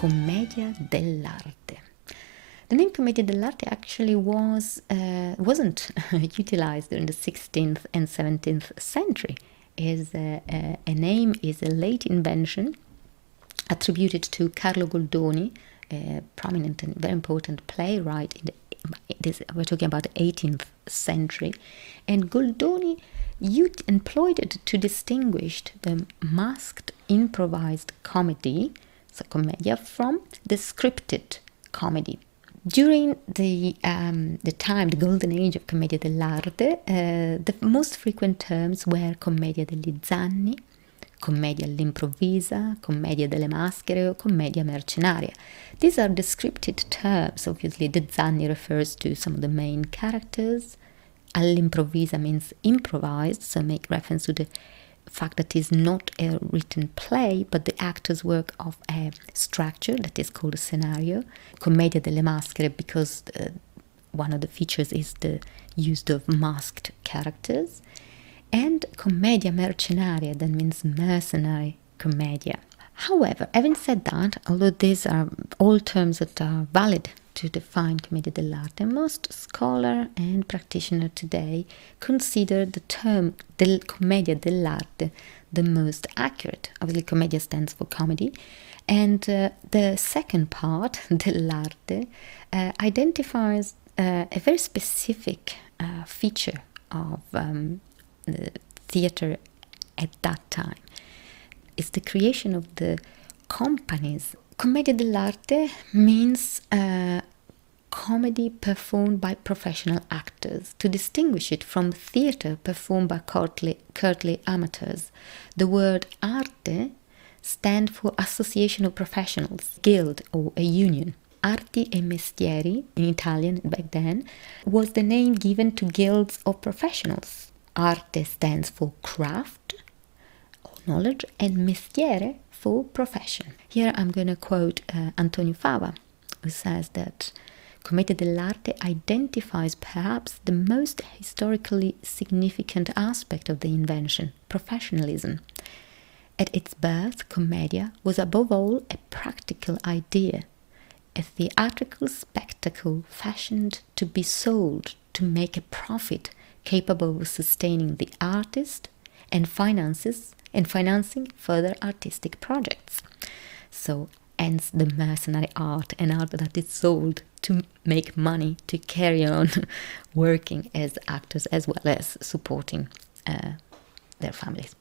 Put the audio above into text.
Commedia dell'arte. The name Commedia dell'arte actually wasn't utilized during the 16th and 17th century. A name is a late invention attributed to Carlo Goldoni, a prominent and very important playwright we're talking about the 18th century, and Goldoni employed it to distinguish the masked improvised comedy, so commedia, from the scripted comedy. During the golden age of Commedia dell'arte, the most frequent terms were Commedia degli Zanni, Commedia all'improvvisa, Commedia delle maschere, or Commedia mercenaria. These are descriptive terms. Obviously, the Zanni refers to some of the main characters. All'improvvisa means improvised, so make reference to the fact that it is not a written play, but the actors work of a structure that is called a scenario. Commedia delle maschere, because one of the features is the use of masked characters. And Commedia mercenaria, that means mercenary commedia. However, having said that, although these are all terms that are valid to define Commedia dell'arte, most scholar and practitioner today consider the term Commedia dell'arte the most accurate. Obviously, Commedia stands for comedy, and the second part, dell'arte, identifies a very specific feature of the theatre at that time. It's the creation of the companies. Commedia dell'arte means comedy performed by professional actors, to distinguish it from theatre performed by courtly amateurs. The word arte stands for Association of Professionals, guild or a union. Arti e mestieri, in Italian back then, was the name given to guilds of professionals. Arte stands for craft or knowledge, and mestiere for profession. Here I'm going to quote Antonio Fava, who says that Commedia dell'arte identifies perhaps the most historically significant aspect of the invention, professionalism. At its birth, commedia was above all a practical idea, a theatrical spectacle fashioned to be sold to make a profit, capable of sustaining the artist and financing further artistic projects. So, hence the mercenary art, an art that is sold to make money, to carry on working as actors as well as supporting their families.